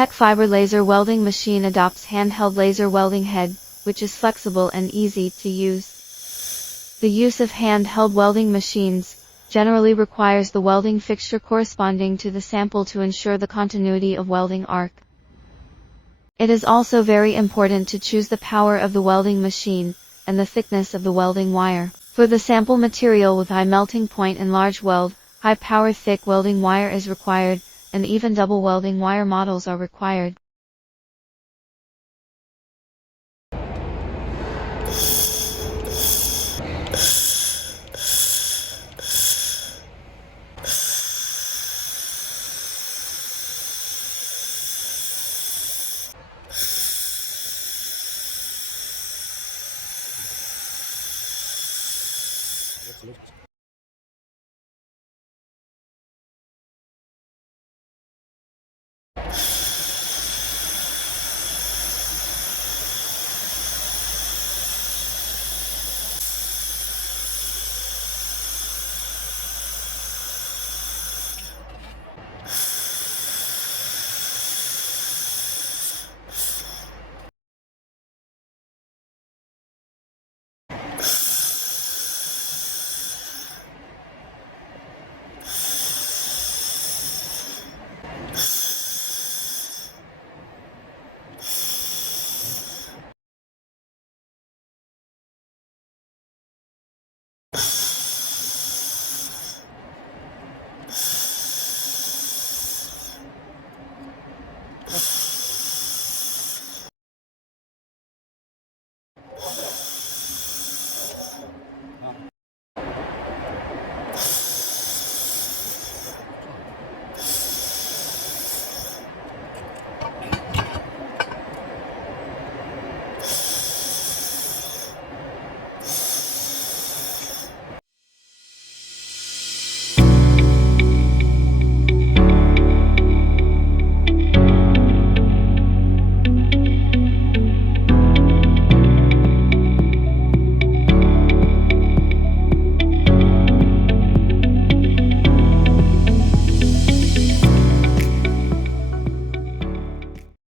Tech fiber laser welding machine adopts handheld laser welding head, which is flexible and easy to use. The use of handheld welding machines generally requires the welding fixture corresponding to the sample to ensure the continuity of welding arc. It is also very important to choose the power of the welding machine and the thickness of the welding wire. For the sample material with high melting point and large weld, high power thick welding wire is required, and even double welding wire models are required.